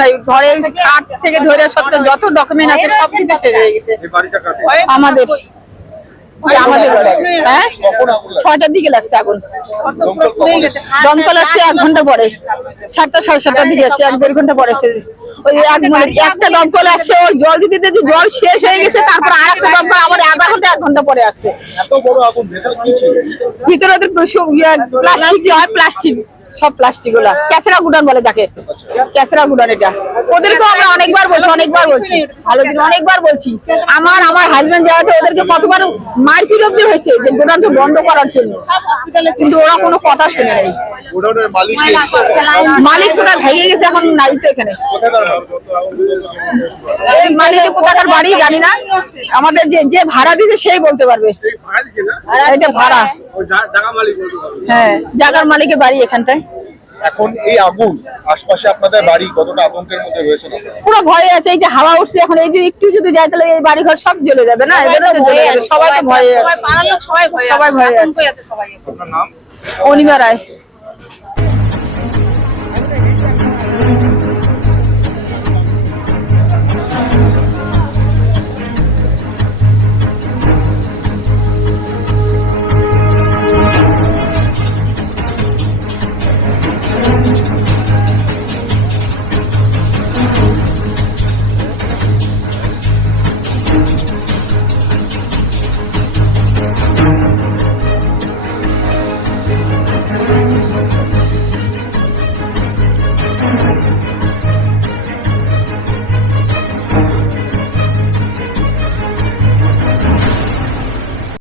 নাই, ঘরে কাঠ থেকে ধরে সব যত ডকুমেন্ট আছে সবকিছু শেষ হয়ে গেছে। আমাদের আমাদের হ্যাঁ 6টার দিকে লাগছে আগুন। দমকল আসছে 1 ঘন্টা পরে, 7টা সাড়ে 7টার দিকে আসছে, 1-1.5 ঘন্টা পরে এসে ওই একটা দমকল আসছে, ওর জল দিতে দিতে জল শেষ হয়ে গেছে, তারপর আরেকটা দমকল আবার আধা ঘন্টা 1 ঘন্টা পরে আসছে। এত বড় আগুন, ভেতরে কি ছিল? ভিতরে ওদের প্লাস্টিক যে হয়, প্লাস্টিক সব প্লাস্টিক গুলা ক্যাসেরা গুডান বলে যাকে, ক্যাসেরা গুডান। এটা ওদেরকে আমরা অনেকবার বলছি ভালো দিন অনেকবার বলছি। আমার হাজবেন্ড যাওয়াতে ওদেরকে কতবার মারপিট অব্দি হয়েছে যে গোডাউনটা বন্ধ করার জন্য, কিন্তু ওরা কোনো কথা শুনে নেই। গোডাউনের মালিক কে এসে মালিক কোথায় ভেঙে গেছে এখন নাই তো এখানে। কোথাকার? এই মালিকের কোথাকার বাড়ি জানি না, আমাদের যে ভাড়া দিয়েছে সেই বলতে পারবে। এটা ভাড়া, হ্যাঁ জায়গার মালিকের বাড়ি এখানটায়। এখন এই আগুন আশপাশে আপনাদের বাড়ি কতটা আতঙ্কের মধ্যে রয়েছে? পুরো ভয়ে আছে, এই যে হাওয়া উঠছে এখন, এই যে একটু যদি যায় তাহলে এই বাড়ি ঘর সব জ্বলে যাবে না, সবাই তো ভয়ে আছে, আপনার নাম? সবাই ভয়ে আছে। আপনার নাম? অনিমা রায়।